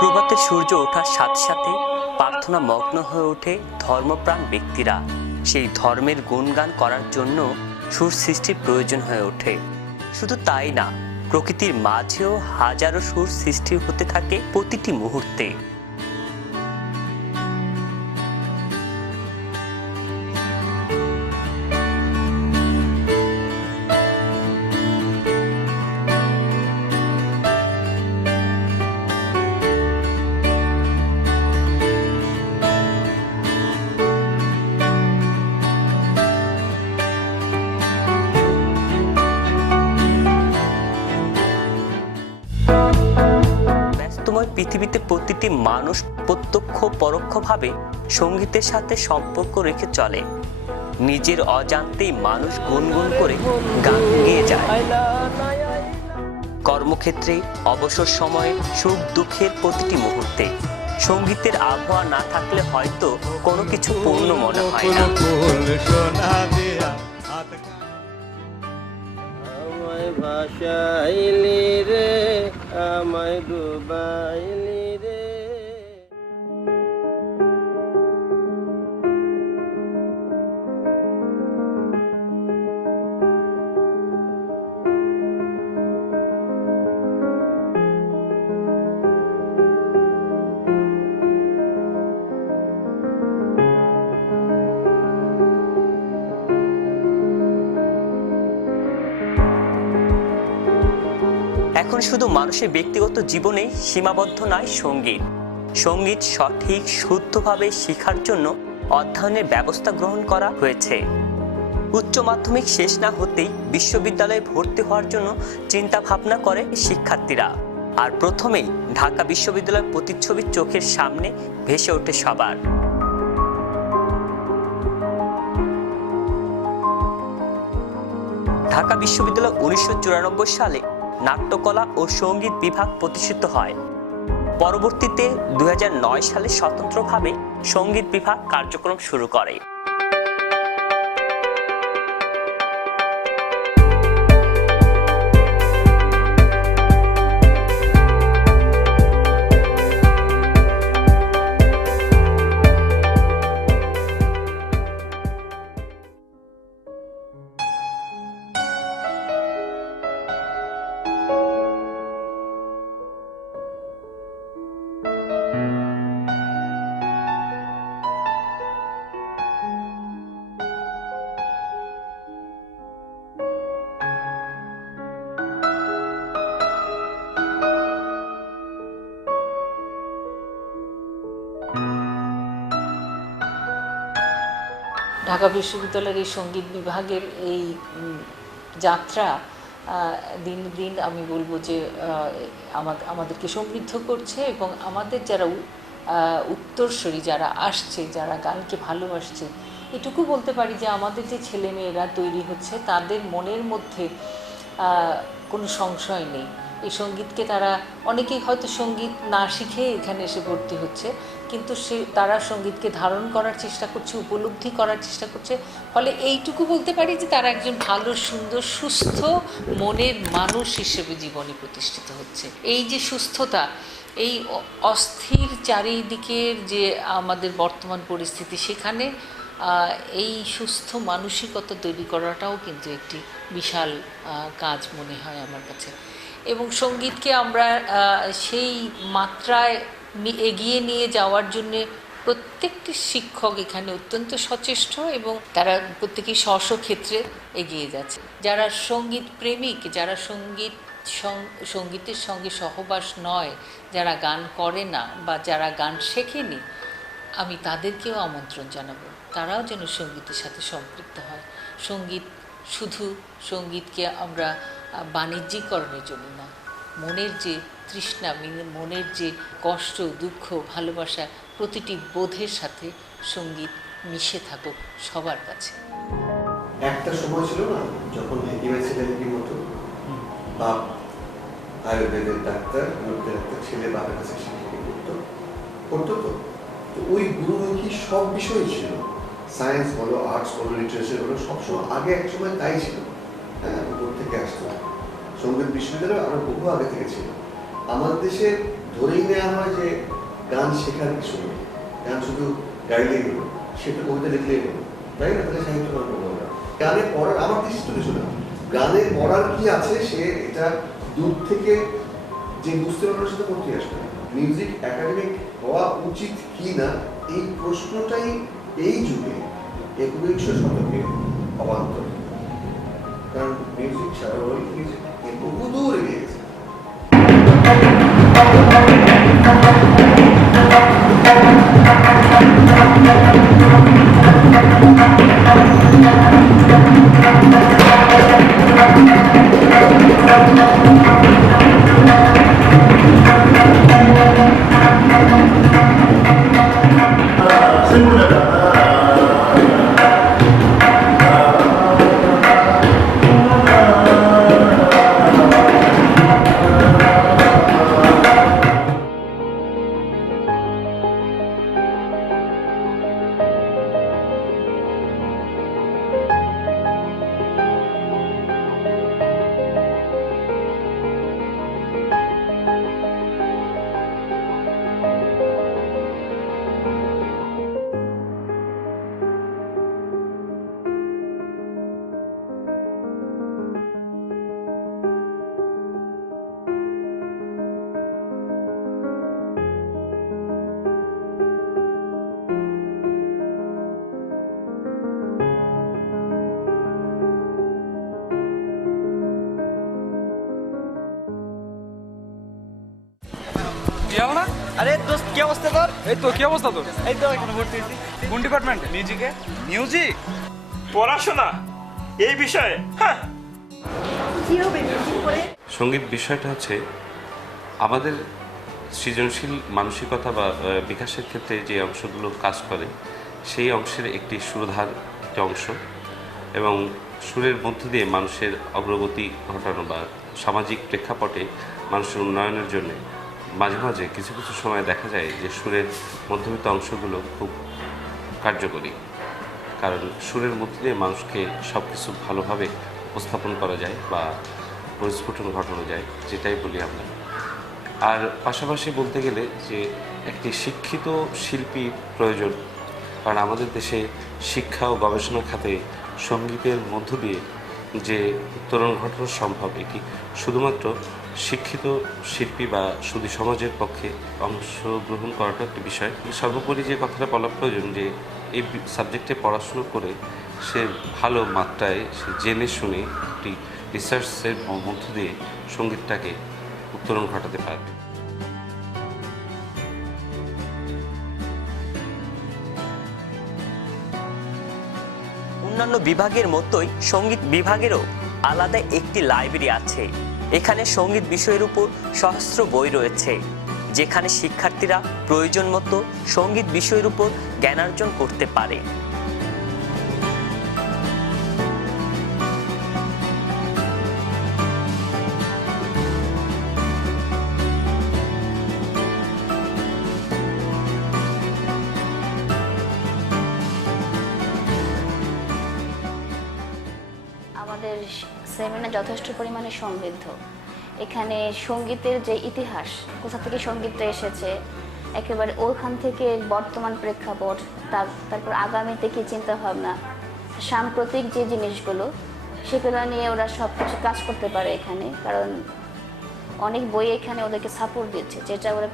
প্রভাতে সূর্য ওঠার সাথে সাথে প্রার্থনা মগ্ন হয়ে ওঠে ধর্মপ্রাণ ব্যক্তিরা। সেই ধর্মের গুণগান করার জন্য সুর সৃষ্টির প্রয়োজন হয়ে ওঠে। শুধু তাই না, প্রকৃতির মাঝেও হাজারো সুর সৃষ্টি হতে থাকে প্রতিটি মুহূর্তে। পৃথিবীতে প্রতিটি মানুষ প্রত্যক্ষ পরোক্ষভাবে সঙ্গীতের সাথে সম্পর্ক রেখে চলে। নিজের অজান্তেই মানুষ গুনগুন করে গান গেয়ে যায়। কর্মক্ষেত্রে, অবসর সময়ে, সুখ দুঃখের প্রতিটি মুহূর্তে সঙ্গীতের আবহাওয়া না থাকলে হয়তো কোনো কিছু পূর্ণ মনে হয় না। ভাষাইলি রে আমায় ডুবাইলি রে। এখন শুধু মানুষের ব্যক্তিগত জীবনেই সীমাবদ্ধ নয় সঙ্গীত। সঙ্গীত সঠিক শুদ্ধভাবে শেখার জন্য অধ্যয়নের ব্যবস্থা গ্রহণ করা হয়েছে। উচ্চ মাধ্যমিক শেষ না হতেই বিশ্ববিদ্যালয়ে ভর্তি হওয়ার জন্য চিন্তা ভাবনা করে শিক্ষার্থীরা। আর প্রথমেই ঢাকা বিশ্ববিদ্যালয়ের প্রতিচ্ছবি চোখের সামনে ভেসে ওঠে সবার। ঢাকা বিশ্ববিদ্যালয় 1994 সালে নাট্যকলা ও সঙ্গীত বিভাগ প্রতিষ্ঠিত হয়। পরবর্তীতে 2009 সালে স্বতন্ত্রভাবে সঙ্গীত বিভাগ কার্যক্রম শুরু করে। ঢাকা বিশ্ববিদ্যালয়ের এই সঙ্গীত বিভাগের এই যাত্রা দিন দিন আমি বলবো যে আমাদেরকে সমৃদ্ধ করছে, এবং আমাদের যারা উত্তরসূরি যারা আসছে, যারা গানকে ভালোবাসছে, এটুকু বলতে পারি যে আমাদের যে ছেলেমেয়েরা তৈরি হচ্ছে তাদের মনের মধ্যে কোনো সংশয় নেই। এই সঙ্গীতকে তারা অনেকেই হয়তো সঙ্গীত না শিখে এখানে এসে ভর্তি হচ্ছে, কিন্তু তারা সঙ্গীতকে ধারণ করার চেষ্টা করছে, উপলব্ধি করার চেষ্টা করছে। ফলে এইটুকু বলতে পারি যে তারা একজন ভালো, সুন্দর, সুস্থ মনের মানুষ হিসেবে জীবনে প্রতিষ্ঠিত হচ্ছে। এই যে সুস্থতা, এই অস্থির চারিদিকের যে আমাদের বর্তমান পরিস্থিতি, সেখানে এই সুস্থ মানসিকতা তৈরি করাটাও কিন্তু একটি বিশাল কাজ মনে হয় আমার কাছে। এবং সঙ্গীতকে আমরা সেই মাত্রায় এগিয়ে নিয়ে যাওয়ার জন্যে প্রত্যেকটি শিক্ষক এখানে অত্যন্ত সচেষ্ট, এবং তারা প্রত্যেকেই স্ব ক্ষেত্রে এগিয়ে যাচ্ছে। যারা সঙ্গীত প্রেমিক, যারা সঙ্গীতের সঙ্গে সহবাস নয়, যারা গান করে না বা যারা গান শেখেনি, আমি তাদেরকেও আমন্ত্রণ জানাবো তারাও যেন সঙ্গীতের সাথে সম্পৃক্ত হয়। সঙ্গীতকে আমরা বাণিজ্যিকরণের জন্য না, মনের যে তৃষ্ণা, মনের যে কষ্ট, দুঃখ, ভালোবাসা, প্রতিটি বোধের সাথে সঙ্গীত মিশে থাকুক সবার কাছে। একটা সময় ছিল না যখন হেকিমে ছিলেন কি মতো, বাপ আয়ুর্বেদের ডাক্তার, ছেলে বাপের কাছে শিক্ষা করতো তো ওই গুরুমুখী সব বিষয় ছিল, সায়েন্স বলো, আর্টস বলো, লিটারেচার বলো, সবসময় আগে এক সময় তাই ছিল। হ্যাঁ, উপর থেকে আসতো। সঙ্গীত বিশ্ববিদ্যালয় আরো বহু আগে থেকে ছিল। আমাদের দেশে ধরেই নেওয়া হয় যে গান শেখার কিছু নেই, গান শুধু গাইলেই হলো, সেটা কবিতা লিখলেই হলো, তাই না? তাহলে সাহিত্য করা করবো আমরা। গানে পড়ার আমার দৃষ্টি কিছু না, গানে পড়ার কি আছে সে এটা দূর থেকে যে বুঝতে পারার সাথে করতে আসবে। মিউজিক একাডেমিক হওয়া উচিত কি না এই প্রশ্নটাই এই যুগে 21 শতকে অবান্তর, কারণ মিউজিক সারা মিউজিক বহু দূর এগিয়ে গেছে। আরে দোস্ত কি অবস্থা তোর? এই তো কি অবস্থা তোর? এই তো এখানে ভর্তি হয়েছি। কোন ডিপার্টমেন্টে? মিউজিকে। মিউজিক? পড়াশোনা এই বিষয়ে? হ্যাঁ, কি হবে মিউজিক করে? সঙ্গীত বিষয়টা হচ্ছে আমাদের সৃজনশীল মানসিকতা বা বিকাশের ক্ষেত্রে যে অংশগুলো কাজ করে সেই অংশের একটি সুরধার একটি অংশ, এবং সুরের মধ্য দিয়ে মানুষের অগ্রগতি ঘটানো বা সামাজিক প্রেক্ষাপটে মানুষের উন্নয়নের জন্য মাঝে মাঝে কিছু কিছু সময় দেখা যায় যে সুরের মধ্যবিত্ত অংশগুলো খুব কার্যকরী, কারণ সুরের মধ্যে দিয়ে মানুষকে সব কিছু ভালোভাবে উপস্থাপন করা যায় বা পরিস্ফুটন ঘটানো যায়, যেটাই বলি আমরা। আর পাশাপাশি বলতে গেলে যে একটি শিক্ষিত শিল্পী প্রয়োজন, কারণ আমাদের দেশে শিক্ষা ও গবেষণা খাতে সঙ্গীতের মধ্য দিয়ে যে উত্তরণ ঘটানো সম্ভব, এটি শুধুমাত্র শিক্ষিত শিল্পী বা সুধী সমাজের পক্ষে অংশগ্রহণ করাটা একটি বিষয়। সর্বোপরি যে কথাটা বলা প্রয়োজন যে এই সাবজেক্টে পড়াশুনো করে সে ভালো মাত্রায় সে জেনে শুনে একটি রিসার্চের মধ্য দিয়ে সঙ্গীতটাকে উত্তরণ ঘটাতে পারবে। অন্যান্য বিভাগের মতোই সঙ্গীত বিভাগেরও আলাদা একটি লাইব্রেরি আছে। এখানে সঙ্গীত বিষয়ের উপর সহস্র বই রয়েছে, যেখানে শিক্ষার্থীরা প্রয়োজন মতো সঙ্গীত বিষয়ের উপর জ্ঞানার্জন করতে পারে। আমাদের সেমিনার যথেষ্ট পরিমাণে সমৃদ্ধ। এখানে সঙ্গীতের যে ইতিহাস, কোথা থেকে সঙ্গীতটা এসেছে, একেবারে ওখান থেকে বর্তমান প্রেক্ষাপট, তারপর আগামীতে কী চিন্তাভাবনা, সাম্প্রতিক যে জিনিসগুলো, সেগুলো নিয়ে ওরা সব কিছু কাজ করতে পারে এখানে। কারণ অনেক বই এখানে ওদেরকে সাপোর্ট দিচ্ছে, যেটা ওরা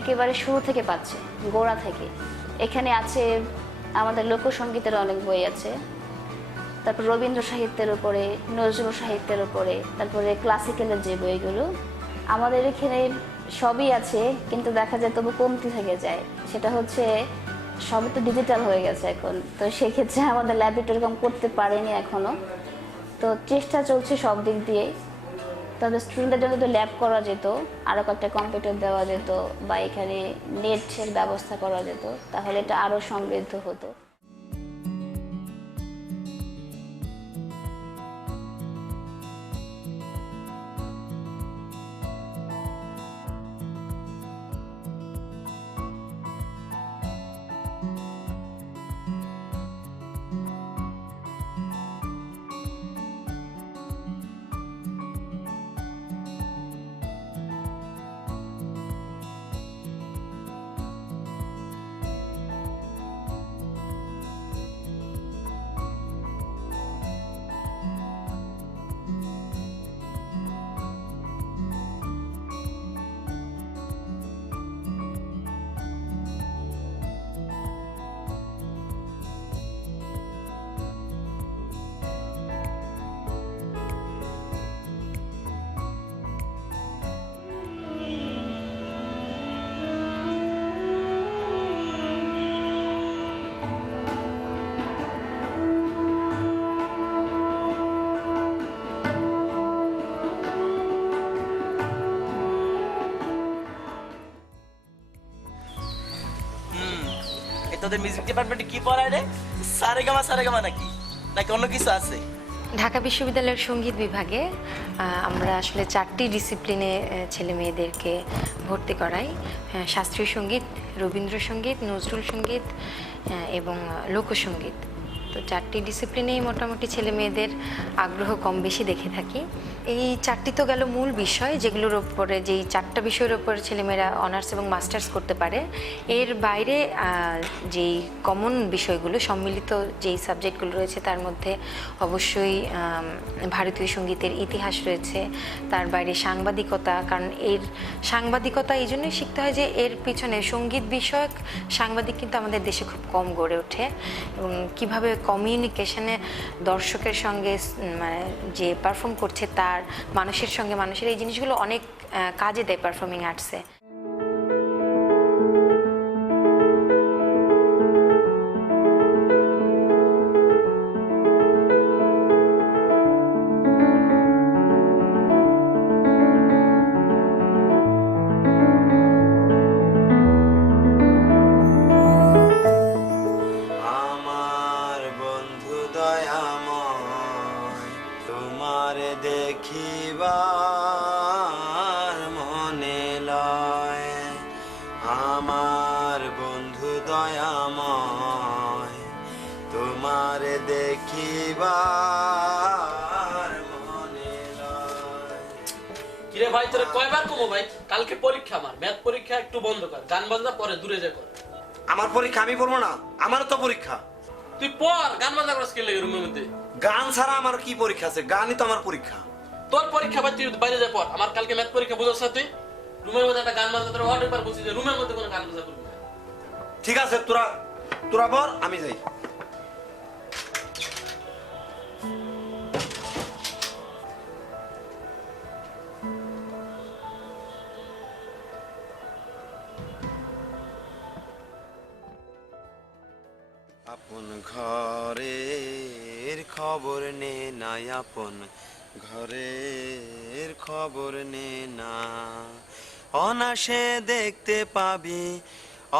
একেবারে শুরু থেকে পাচ্ছে, গোড়া থেকে। এখানে আছে আমাদের লোকসঙ্গীতের অনেক বই আছে, তারপর রবীন্দ্র সাহিত্যের উপরে, নজরুল সাহিত্যের উপরে, তারপরে ক্লাসিক্যালের যে বইগুলো আমাদের এখানে সবই আছে, কিন্তু দেখা যায় তবু কমতি থেকে যায়। সেটা হচ্ছে সবই তো ডিজিটাল হয়ে গেছে এখন, তো সেক্ষেত্রে আমাদের ল্যাবরেটরি এরকম করতে পারেনি এখনও। তো চেষ্টা চলছে সব দিক দিয়েই। তবে স্টুডেন্টদের জন্য যদি ল্যাব করা যেত, আরও কয়েকটা কম্পিউটার দেওয়া যেত, বা এখানে নেটের ব্যবস্থা করা যেত, তাহলে এটা আরও সমৃদ্ধ হতো। তোদের মিউজিক ডিপার্টমেন্টে কি পড়ায় রে? সারেগামা নাকি অন্য কিছু আছে? ঢাকা বিশ্ববিদ্যালয়ের সঙ্গীত বিভাগে আমরা আসলে 4টি ডিসিপ্লিনে ছেলে মেয়েদেরকে ভর্তি করাই। শাস্ত্রীয় সঙ্গীত, রবীন্দ্রসঙ্গীত, নজরুল সঙ্গীত এবং লোকসঙ্গীত। তো 4টি ডিসিপ্লিনেই মোটামুটি ছেলে মেয়েদের আগ্রহ কম বেশি দেখে থাকি। এই 4টি তো গেল মূল বিষয়, যেগুলোর ওপরে যেই 4টা বিষয়ের ওপর ছেলেমেয়েরা অনার্স এবং মাস্টার্স করতে পারে। এর বাইরে যেই কমন বিষয়গুলো, সম্মিলিত যেই সাবজেক্টগুলো রয়েছে তার মধ্যে অবশ্যই ভারতীয় সঙ্গীতের ইতিহাস রয়েছে। তার বাইরে সাংবাদিকতা, কারণ এর সাংবাদিকতা এই জন্যই শিখতে হয় যে এর পিছনে সঙ্গীত বিষয়ক সাংবাদিক কিন্তু আমাদের দেশে খুব কম গড়ে ওঠে, এবং কীভাবে কমিউনিকেশনে দর্শকের সঙ্গে মানে যে পারফর্ম করছে তার মানুষের সঙ্গে মানুষের, এই জিনিসগুলো অনেক কাজে দেয় পারফর্মিং আর্টসে। আমার বন্ধু দয়াময়, তোমার দেখিবার মনে লয়। আমার বন্ধু দয়াময়, তোমার দেখিবার মনে লয়। কিরে ভাই, তোরে কয়বার কমো ভাই, কালকে পরীক্ষা, আমার ম্যাথ পরীক্ষা, একটু বন্ধ কর, গান বাজনা পরে দূরে যা কর। আমার পরীক্ষা আমি পড়বো না, আমারও তো পরীক্ষা। তুই পড়, গান বাজনা করছ কে লাগে রুমের মধ্যে? গান ছাড়া আমার কি পরীক্ষা আছে? গানই তো আমার পরীক্ষা। তোর পরীক্ষা ভাই, তুই বাইরে যা পড়। আমার কালকে ম্যাথ পরীক্ষা, বুঝছ না তুই? রুমের মধ্যে একটা গান বাজনা, তোর অর্ডার পার বসে, রুমের মধ্যে কোনো গান বাজনা করবি না। ঠিক আছে, তোরা পড়, আমি যাই। আপন ঘরের খবর নে না, আপন ঘরের খবর নে না। অনাসে দেখতে পাবি,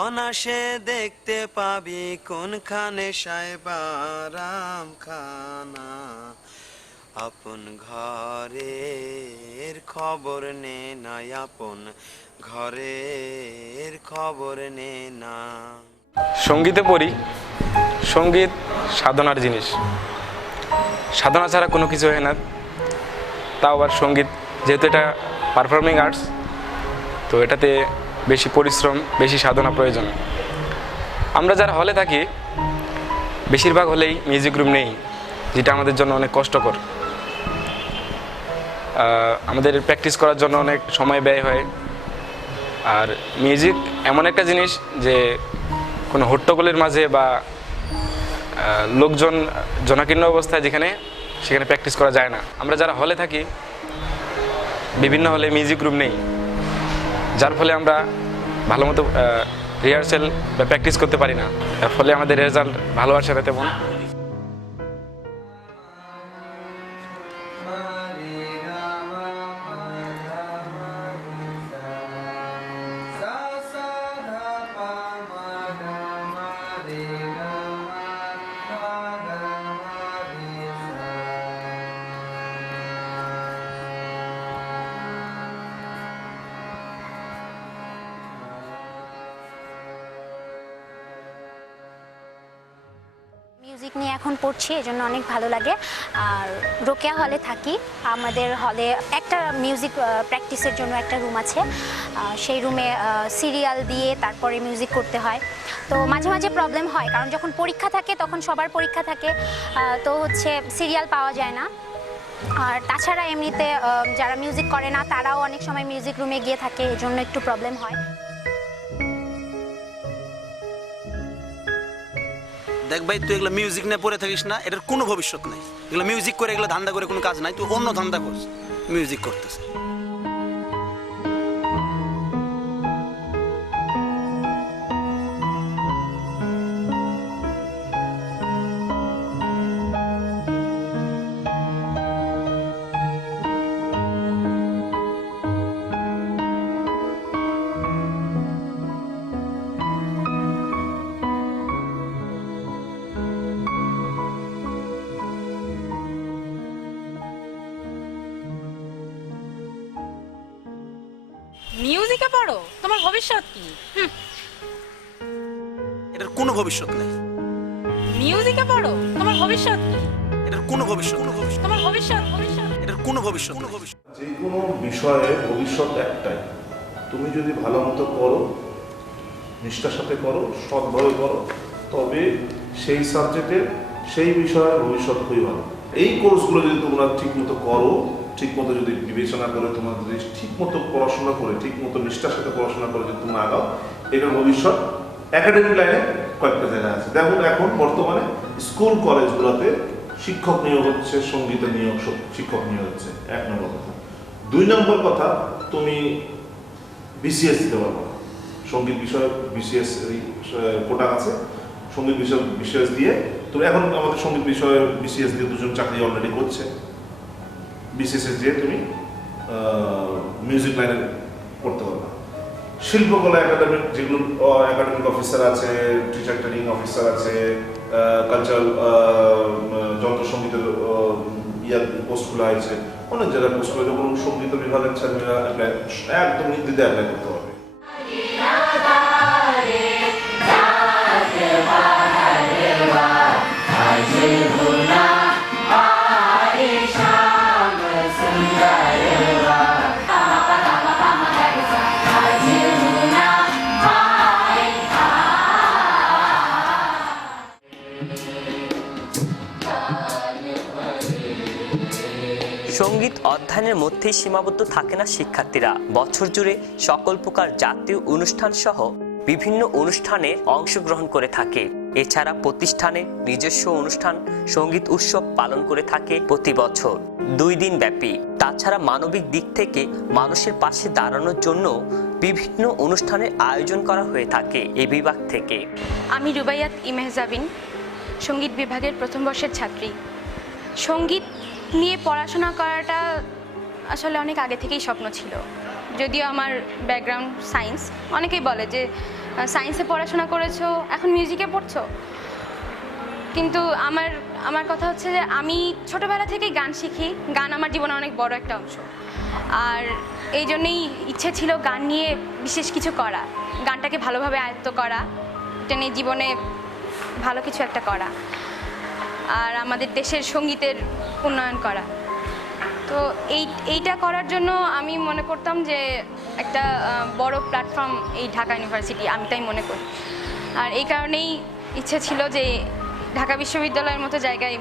অনাসে দেখতে পাবি কোনখানে সাহেবারাম খানা। আপন ঘরের খবর নে না, আপন ঘরের খবর নে না। সঙ্গীতে পড়ি, সঙ্গীত সাধনার জিনিস, সাধনা ছাড়া কোনো কিছু হয় না। তাও আবার সঙ্গীত যেহেতু এটা পারফর্মিং আর্টস, তো এটাতে বেশি পরিশ্রম, বেশি সাধনা প্রয়োজন। আমরা যারা হলে থাকি, বেশিরভাগ হলেই মিউজিক রুম নেই, যেটা আমাদের জন্য অনেক কষ্টকর। আমাদের প্র্যাকটিস করার জন্য অনেক সময় ব্যয় হয়। আর মিউজিক এমন একটা জিনিস যে কোনো হট্টগোলের মাঝে বা লোকজন জনাকীর্ণ অবস্থায় সেখানে প্র্যাকটিস করা যায় না। আমরা যারা হলে থাকি, বিভিন্ন হলে মিউজিক রুম নেই, যার ফলে আমরা ভালো মতো রিহার্সেল বা প্র্যাকটিস করতে পারি না। এর ফলে আমাদের রেজাল্ট ভালো আসে না তেমন। মিউজিক নিয়ে এখন পড়ছি, এজন্য অনেক ভালো লাগে। আর রোকেয়া হলে থাকি, আমাদের হলে একটা মিউজিক প্র্যাকটিসের জন্য একটা রুম আছে। সেই রুমে সিরিয়াল দিয়ে তারপরে মিউজিক করতে হয়। তো মাঝে মাঝে প্রবলেম হয়, কারণ যখন পরীক্ষা থাকে তখন সবার পরীক্ষা থাকে, তো হচ্ছে সিরিয়াল পাওয়া যায় না। আর তাছাড়া এমনিতে যারা মিউজিক করে না তারাও অনেক সময় মিউজিক রুমে গিয়ে থাকে, এজন্য একটু প্রবলেম হয়। দেখ ভাই, তুই এগুলো মিউজিক নিয়ে পড়ে থাকিস না, এটার কোনো ভবিষ্যৎ নেই। এগুলো মিউজিক করে, এগুলো ধান্দা করে কোনো কাজ নাই। তুই অন্য ধান্দা করিস, মিউজিক করতেছে। মিউজিকে পড়ো, তোমার ভবিষ্যৎ কি? এটার কোনো ভবিষ্যৎ নেই। মিউজিকে পড়ো, তোমার ভবিষ্যৎ কি? এটার কোনো ভবিষ্যৎ, তোমার ভবিষ্যৎ ভবিষ্যৎ এটার কোনো ভবিষ্যৎ। যে কোনো বিষয়ে ভবিষ্যৎ একটাই, তুমি যদি ভালো মতো করো, নিষ্ঠার সাথে করো, সৎভাবে করো, তবে সেই সাবজেক্টের সেই বিষয়ে ভবিষ্যৎ খুবই ভালো। এই কোর্সগুলো যদি তোমরা ঠিক মতো করো, ঠিক মতো যদি বিবেচনা করে, তোমরা যদি ঠিক মতো পড়াশোনা করে, ঠিক মতো নিষ্ঠার সাথে পড়াশোনা করে যদি তোমরা আগাও, এটার ভবিষ্যৎ একাডেমিক লাইনে কয়েকটা জায়গা আছে। যেমন এখন বর্তমানে স্কুল কলেজগুলোতে শিক্ষক নিয়োগ হচ্ছে, সঙ্গীতের নিয়োগ শিক্ষক নিয়োগ হচ্ছে, 1 নম্বর কথা। 2 নম্বর কথা, তুমি বিসিএস দিতে পারবো, সঙ্গীত বিষয়ে বিসিএস কোটা আছে, সঙ্গীত বিষয় বিসিএস দিয়ে তুমি এখন আমাদের সঙ্গীত বিষয়ে বিসিএস দিয়ে 2 জন চাকরি অলরেডি করছে। বিসিএস দিয়ে তুমি মিউজিক লাইনে পড়তে পারবে। শিল্পকলা একাডেমিক যেগুলো একাডেমিক অফিসার আছে, টিচার ট্রেনিং অফিসার আছে, কালচারাল যন্ত্রসঙ্গীতের পোস্টগুলো আছে, অনেক জায়গায় পোস্টগুলো, যখন সঙ্গীত বিভাগের ছেলেমেয়েরা একদম হিন্দিতে অ্যাপ্লাই করতে পারবে। সঙ্গীত অধ্যয়নের মধ্যেই সীমাবদ্ধ থাকে না শিক্ষার্থীরা। বছর জুড়ে সকল প্রকার জাতীয় অনুষ্ঠান সহ বিভিন্ন অনুষ্ঠানে অংশগ্রহণ করে থাকে। এছাড়া প্রতিষ্ঠানের নিজস্ব অনুষ্ঠান সঙ্গীত উৎসব পালন করে থাকে প্রতি বছর 2 দিন ব্যাপী। তাছাড়া মানবিক দিক থেকে মানুষের পাশে দাঁড়ানোর জন্য বিভিন্ন অনুষ্ঠানের আয়োজন করা হয়ে থাকে এই বিভাগ থেকে। আমি রুবাইয়াত ইমেহজাবিন, সঙ্গীত বিভাগের প্রথম বর্ষের ছাত্রী। সঙ্গীত নিয়ে পড়াশোনা করাটা আসলে অনেক আগে থেকেই স্বপ্ন ছিল। যদিও আমার ব্যাকগ্রাউন্ড সায়েন্স, অনেকেই বলে যে সায়েন্সে পড়াশোনা করেছো, এখন মিউজিকে পড়ছো, কিন্তু আমার কথা হচ্ছে যে আমি ছোটোবেলা থেকেই গান শিখি। গান আমার জীবনে অনেক বড় একটা অংশ, আর এই জন্যেই ইচ্ছে ছিল গান নিয়ে বিশেষ কিছু করা, গানটাকে ভালোভাবে আয়ত্ত করা, এটা নিয়ে জীবনে ভালো কিছু একটা করা, আর আমাদের দেশের সঙ্গীতের উন্নয়ন করা। তো এইটা করার জন্য আমি মনে করতাম যে একটা বড় প্ল্যাটফর্ম এই ঢাকা ইউনিভার্সিটি, আমি তাই মনে করি। আর এই কারণেই ইচ্ছে ছিল যে ঢাকা বিশ্ববিদ্যালয়ের মতো জায়গায়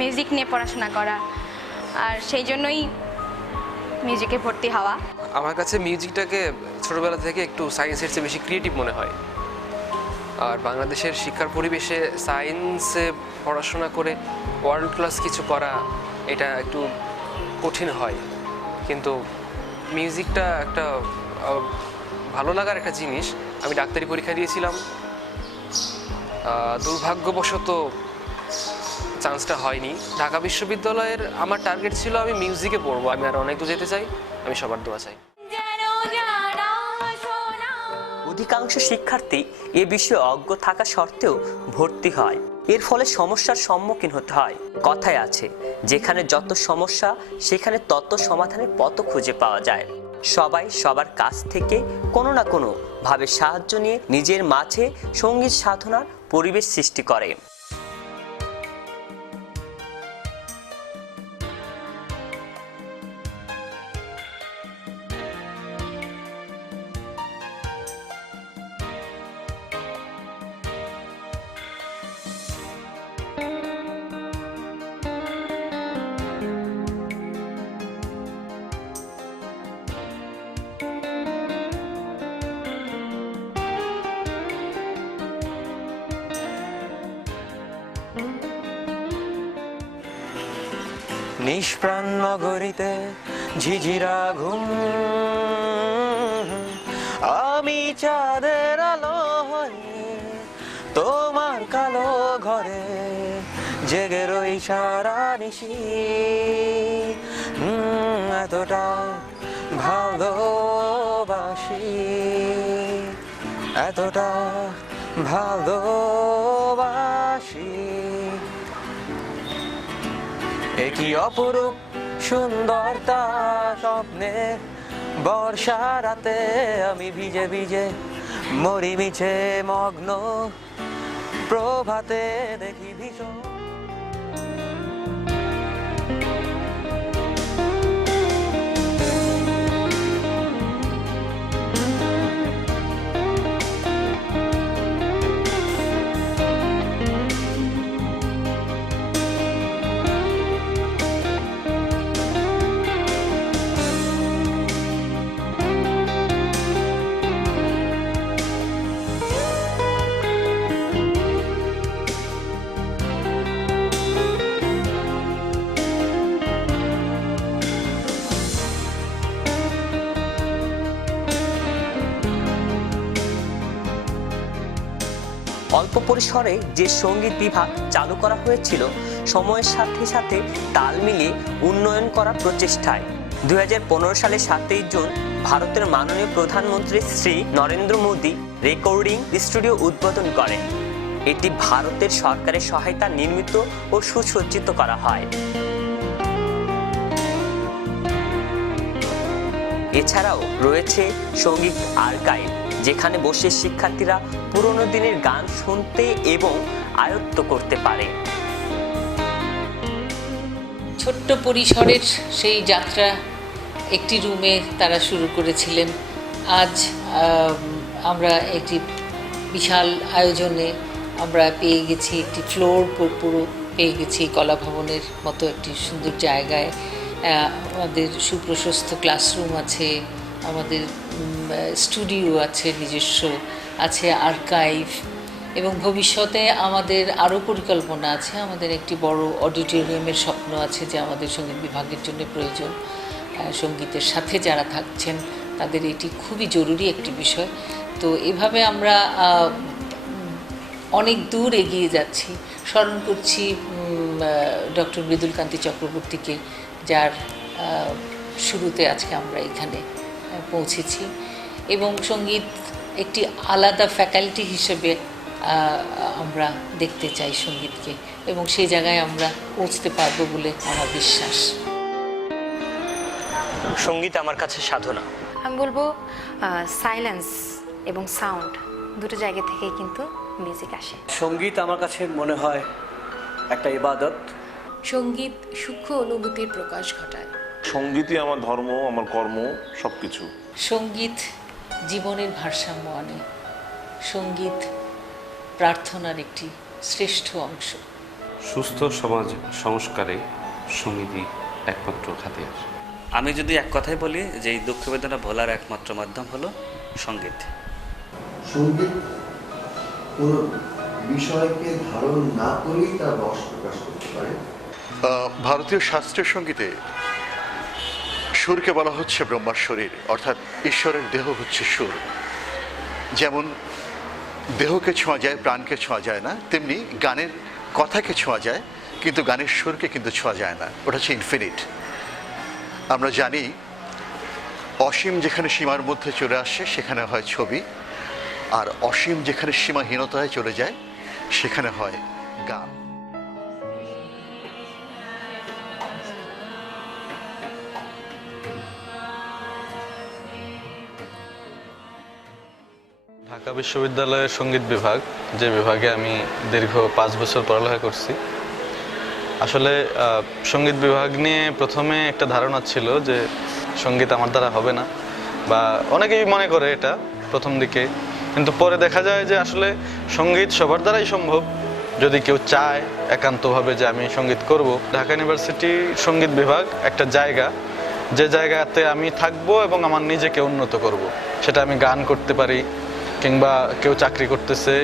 মিউজিক নিয়ে পড়াশোনা করা, আর সেই জন্যই মিউজিকে ভর্তি হওয়া। আমার কাছে মিউজিকটাকে ছোটোবেলা থেকে একটু সায়েন্সের চেয়ে বেশি ক্রিয়েটিভ মনে হয়। আর বাংলাদেশের শিক্ষার পরিবেশে সায়েন্সে পড়াশোনা করে ওয়ার্ল্ড ক্লাস কিছু করা এটা একটু কঠিন হয়, কিন্তু মিউজিকটা একটা ভালো লাগার একটা জিনিস। আমি ডাক্তারি পরীক্ষা দিয়েছিলাম, দুর্ভাগ্যবশত চান্সটা হয়নি। ঢাকা বিশ্ববিদ্যালয়ের আমার টার্গেট ছিল আমি মিউজিকে পড়বো, আমি আর অনেক দূর যেতে চাই, আমি সবার দোয়া চাই। অধিকাংশ শিক্ষার্থী এ বিষয়ে অজ্ঞ থাকা সত্ত্বেও ভর্তি হয়। এর ফলে সমস্যার সম্মুখীন হতে হয়। কথায় আছে, যেখানে যত সমস্যা সেখানে তত সমাধানের পথ খুঁজে পাওয়া যায়। সবাই সবার কাছ থেকে কোনো না কোনো ভাবে সাহায্য নিয়ে নিজের মাঝে সঙ্গীত সাধনার পরিবেশ সৃষ্টি করে। নিষ্প্রাণ নগরীতে ঝিঝিরা ঘুম, আমি চাঁদের আলো হয়ে তোমার কালো ঘরে জেগে রই সারা নিশি। এতটা ভালোবাসি, এতটা ভালোবাসি, একই অপরূপ সুন্দরতা স্বপ্নে বর্ষা রাতে আমি ভিজে ভিজে মরি মিছে মগ্ন, প্রভাতে দেখি ভীষণ। অল্প পরিসরে যে সঙ্গীত বিভাগ চালু করা হয়েছিল, সময়ের সাথে সাথে তাল মিলিয়ে উন্নয়ন করার প্রচেষ্টায় 2015 সালের 7 জুন ভারতের মাননীয় প্রধানমন্ত্রী শ্রী নরেন্দ্র মোদী রেকর্ডিং স্টুডিও উদ্বোধন করেন। এটি ভারতের সরকারের সহায়তা নির্মিত ও সুসজ্জিত করা হয়। এছাড়াও রয়েছে সঙ্গীত আর্কাইভ, যেখানে বসে শিক্ষার্থীরা পুরনো দিনের গান শুনতে এবং আয়ত্ত করতে পারে। ছোট্ট পরিসরের সেই যাত্রা একটি রুমে তারা শুরু করেছিলেন। আজ আমরা একটি বিশাল আয়োজনে আমরা পেয়ে গেছি, একটি ফ্লোর পুরো পেয়ে গেছি কলা ভবনের মতো একটি সুন্দর জায়গায়। আমাদের সুপ্রশস্ত ক্লাসরুম আছে, আমাদের স্টুডিও আছে, নিজস্ব আছে আর্কাইভ, এবং ভবিষ্যতে আমাদের আরও পরিকল্পনা আছে। আমাদের একটি বড় অডিটোরিয়ামের স্বপ্ন আছে যে আমাদের সঙ্গীত বিভাগের জন্য প্রয়োজন। সঙ্গীতের সাথে যারা থাকছেন তাদের এটি খুবই জরুরি একটি বিষয়। তো এভাবে আমরা অনেক দূর এগিয়ে যাচ্ছি। স্মরণ করছি ডক্টর মৃদুলকান্তি চক্রবর্তীকে, যার শুরুতে আজকে আমরা এখানে পৌঁছেছি, এবং সঙ্গীত একটি আলাদা ফ্যাকাল্টি হিসেবে আমরা দেখতে চাই সঙ্গীতকে, এবং সেই জায়গায় আমরা পৌঁছতে পারবো বলে আমার বিশ্বাস। সঙ্গীত আমার কাছে সাধনা। আমি বলবো সাইলেন্স এবং সাউন্ড দুটো জায়গা থেকেই কিন্তু মিউজিক আসে। সঙ্গীত আমার কাছে মনে হয় একটা ইবাদত। সঙ্গীত সূক্ষ্ম অনুভূতির প্রকাশ ঘটায়। সঙ্গীতই আমার ধর্ম, আমার কর্ম, সব কিছু। সঙ্গীত জীবনের ভারসাম্য আনে। সঙ্গীত প্রার্থনার একটি শ্রেষ্ঠ অংশ। সুস্থ সমাজ সংস্কারে সঙ্গীতই একমাত্র হাতিয়ার। আমি যদি এক কথায় বলি যে এই দুঃখ বেদনা ভোলার একমাত্র মাধ্যম হলো সঙ্গীত। সঙ্গীত কোনো বিষয়কে ধারণ না করেই তার রস প্রকাশ করতে পারে। ভারতীয় শাস্ত্রীয় সঙ্গীতে সুরকে বলা হচ্ছে ব্রহ্মার শরীর, অর্থাৎ ঈশ্বরের দেহ হচ্ছে সুর। যেমন দেহকে ছোঁয়া যায়, প্রাণকে ছোঁয়া যায় না, তেমনি গানের কথাকে ছোঁয়া যায়, কিন্তু গানের সুরকে কিন্তু ছোঁয়া যায় না। ওটা হচ্ছে ইনফিনিট। আমরা জানি অসীম যেখানে সীমার মধ্যে চলে আসে সেখানে হয় ছবি, আর অসীম যেখানে সীমাহীনতায় চলে যায় সেখানে হয় গান। ঢাকা বিশ্ববিদ্যালয়ের সঙ্গীত বিভাগ, যে বিভাগে আমি দীর্ঘ 5 বছর পড়ালেখা করছি, আসলে সঙ্গীত বিভাগ নিয়ে প্রথমে একটা ধারণা ছিল যে সঙ্গীত আমার দ্বারা হবে না, বা অনেকেই মনে করে এটা প্রথম দিকে, কিন্তু পরে দেখা যায় যে আসলে সঙ্গীত সবার দ্বারাই সম্ভব যদি কেউ চায় একান্তভাবে যে আমি সঙ্গীত করব। ঢাকা ইউনিভার্সিটি সঙ্গীত বিভাগ একটা জায়গা, যে জায়গাতে আমি থাকবো এবং আমার নিজেকে উন্নত করব। সেটা আমি গান করতে পারি, কিংবা কেউ চাকরি করতেছে,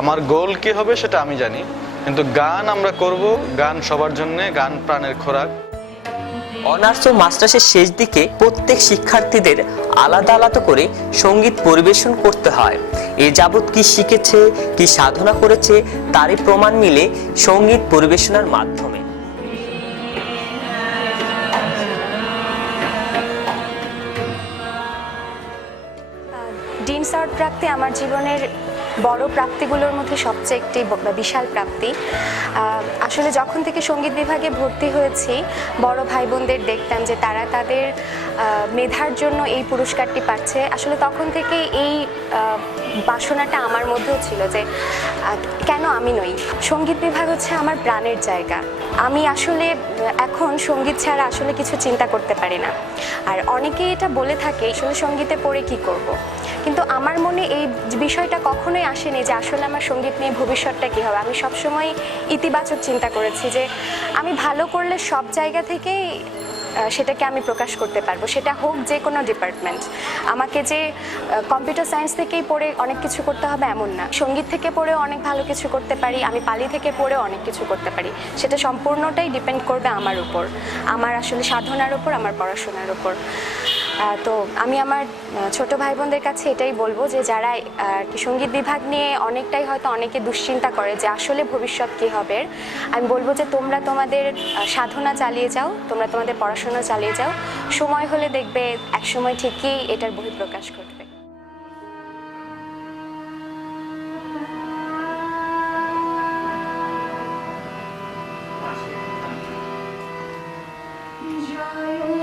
আমার গোল কি হবে সেটা আমি জানি, কিন্তু গান আমরা করব, গান সবার জন্য, গান প্রাণের খোরাক। অনার্স ও মাস্টার্সের শেষ দিকে প্রত্যেক শিক্ষার্থীদের আলাদা আলাদা করে সঙ্গীত পরিবেশন করতে হয়। এ যাবৎ কি শিখেছে, কি সাধনা করেছে তারই প্রমাণ মিলে সঙ্গীত পরিবেশনার মাধ্যমে। ডিন সাউথ রাখতে আমার জীবনের বড় প্রাপ্তিগুলোর মধ্যে সবচেয়ে একটি বিশাল প্রাপ্তি। আসলে যখন থেকে সঙ্গীত বিভাগে ভর্তি হয়েছি, বড় ভাই বোনদের দেখতাম যে তারা তাদের মেধার জন্য এই পুরস্কারটি পাচ্ছে। আসলে তখন থেকে এই বাসনাটা আমার মধ্যেও ছিল যে কেন আমি নই। সঙ্গীত বিভাগ হচ্ছে আমার প্রাণের জায়গা। আমি আসলে এখন সঙ্গীত ছাড়া আসলে কিছু চিন্তা করতে পারি না। আর অনেকেই এটা বলে থাকে আসলে সঙ্গীতে পড়ে কি করব। কিন্তু আমার মনে এই বিষয়টা কখনোই আসেনি যে আসলে আমার সঙ্গীত নিয়ে ভবিষ্যৎটা কী হবে। আমি সবসময় ইতিবাচক চিন্তা করেছি যে আমি ভালো করলে সব জায়গা থেকেই সেটাকে আমি প্রকাশ করতে পারবো, সেটা হোক যে কোনো ডিপার্টমেন্ট। আমাকে যে কম্পিউটার সায়েন্স থেকেই পড়ে অনেক কিছু করতে হবে এমন না, সঙ্গীত থেকে পড়েও অনেক ভালো কিছু করতে পারি, আমি পালি থেকে পড়েও অনেক কিছু করতে পারি। সেটা সম্পূর্ণটাই ডিপেন্ড করবে আমার উপর, আমার আসলে সাধনার উপর, আমার পড়াশোনার উপর। তো আমি আমার ছোট ভাই বোনদের কাছে এটাই বলবো যে যারা সঙ্গীত বিভাগ নিয়ে অনেকটাই হয়তো অনেকে দুশ্চিন্তা করে যে আসলে ভবিষ্যৎ কী হবে, আমি বলবো যে তোমরা তোমাদের সাধনা চালিয়ে যাও, তোমরা তোমাদের পড়াশোনা চালিয়ে যাও। সময় হলে দেখবে একসময় ঠিকই এটার বহিঃপ্রকাশ ঘটবে। জয়